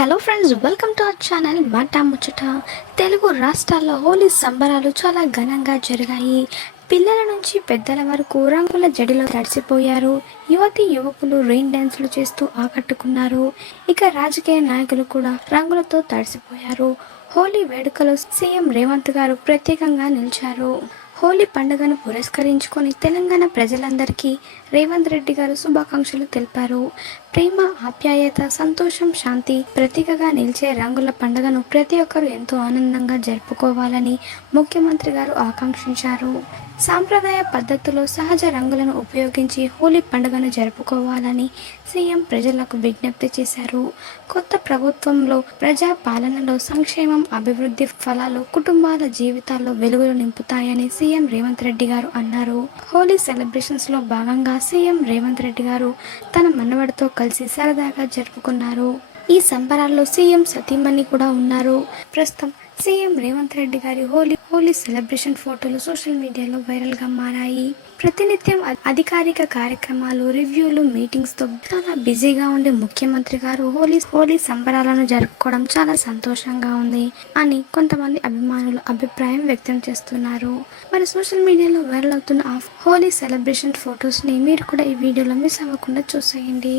Hello friends welcome to our channel మాట ముచ్చట తెలుగు రాష్ట్రాల్లో హోలీ సంబరాలు చాలా ఘనంగా జరిగాయి. పిల్లల నుంచి పెద్దల వరకు రంగుల జడిలో తడిసిపోయారు. యువతి యువకులు రెయిన్ డ్యాన్సులు చేస్తూ ఆకట్టుకున్నారు. ఇక రాజకీయ నాయకులు కూడా రంగులతో తడిసిపోయారు. హోలీ వేడుకలో సీఎం రేవంత్ గారు ప్రత్యేకంగా నిలిచారు. హోలీ పండుగను పురస్కరించుకొని తెలంగాణ ప్రజలందరికీ రేవంత్ రెడ్డి గారు శుభాకాంక్షలు తెలిపారు. ప్రేమ ఆప్యాయత సంతోషం శాంతి ప్రతీకగా నిలిచే రంగుల పండుగను ప్రతి ఒక్కరూ ఎంతో ఆనందంగా జరుపుకోవాలని ముఖ్యమంత్రి గారు ఆకాంక్షించారు. సాంప్రదాయ పద్ధతిలో సహజ రంగులను ఉపయోగించి హోలీ పండుగను జరుపుకోవాలని సీఎం ప్రజలకు విజ్ఞప్తి చేశారు. కొత్త ప్రభుత్వంలో ప్రజా పాలనలో సంక్షేమం అభివృద్ధి ఫలాలు కుటుంబాల జీవితాల్లో వెలుగులు నింపుతాయని సీఎం రేవంత్ రెడ్డి గారు అన్నారు. హోలీ సెలబ్రేషన్స్లో భాగంగా సీఎం రేవంత్ రెడ్డి గారు తన మనవడితో కలిసి సరదాగా జరుపుకున్నారు. ఈ సంబరాల్లో సీఎం సతీమణి కూడా ఉన్నారు. ప్రస్తుతం సీఎం రేవంత్ రెడ్డి గారి హోలీ హోలీ సెలబ్రేషన్ ఫోటోలు సోషల్ మీడియాలో వైరల్గా మారాయి. ప్రతినిత్యం అధికారిక కార్యక్రమాలు రివ్యూలు మీటింగ్స్తో చాలా బిజీగా ఉండే ముఖ్యమంత్రి గారు హోలీ హోలీ సంబరాలను జరుపుకోవడం చాలా సంతోషంగా ఉంది అని కొంతమంది అభిమానులు అభిప్రాయం వ్యక్తం చేస్తున్నారు. మరి సోషల్ మీడియాలో వైరల్ అవుతున్న హోలీ సెలబ్రేషన్ ఫొటోస్ని మీరు కూడా ఈ వీడియోలో మిస్ అవ్వకుండా చూసేయండి.